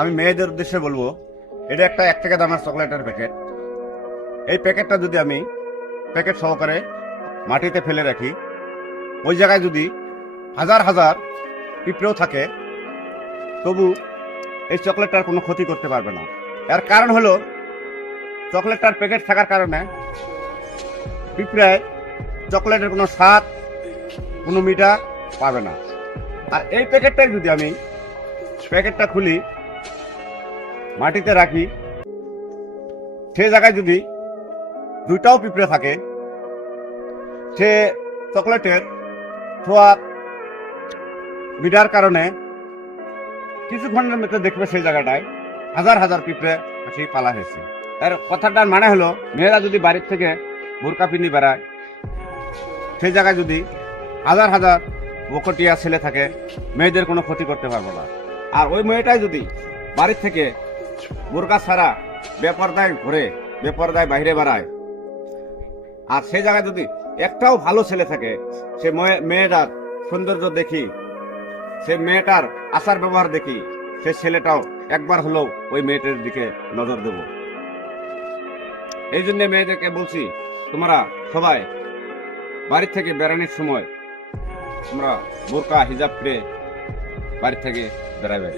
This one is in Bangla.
আমি মেয়েদের উদ্দেশ্যে বলবো, এটা একটা 1 টাকা দামের চকলেটের প্যাকেট। এই প্যাকেটটা যদি আমি প্যাকেট সহকারে মাটিতে ফেলে রাখি, ওই জায়গায় যদি হাজার হাজার পিঁপড়েও থাকে, তবু এই চকলেটটার কোনো ক্ষতি করতে পারবে না। এর কারণ হলো, চকলেটটার প্যাকেট থাকার কারণে পিঁপড়ায় চকলেটের কোনো স্বাদ, কোনো মিঠা পাবে না। আর এই প্যাকেটটাই যদি আমি প্যাকেটটা খুলি, মাটিতে রাখি, সে জায়গায় যদি 2টাও পিঁপড়ে থাকে, সে চকলেটের স্বাদ মিঠার কারণে কিছুক্ষণের মধ্যে দেখবে সেই জায়গাটায় হাজার হাজার পিঁপড়ে সেই পালা হয়েছে। এর কথাটার মানে হলো, মেয়েরা যদি বাড়ির থেকে বোরকা পিনি বেড়ায়, সেই জায়গায় যদি হাজার হাজার বকটিয়া ছেলে থাকে, মেয়েদের কোনো ক্ষতি করতে পারবো না। আর ওই মেয়েটাই যদি বাড়ির থেকে বোরকা ছাড়া বেপরদায় ঘুরে, বেপরদায় বাইরে বেড়ায়, আর সেই জায়গায় যদি একটাও ভালো ছেলে থাকে, সে মেয়েটার সৌন্দর্য দেখি, সে মেয়েটার আচার ব্যবহার দেখি, সে ছেলেটাও একবার হলেও ওই মেয়েটার দিকে নজর দেব। এই জন্য মেয়েদেরকে বলছি, তোমরা সবাই বাড়ি থেকে বেড়ানোর সময় তোমরা বোরকা হিজাব পরে বাড়ি থেকে বেড়াবে।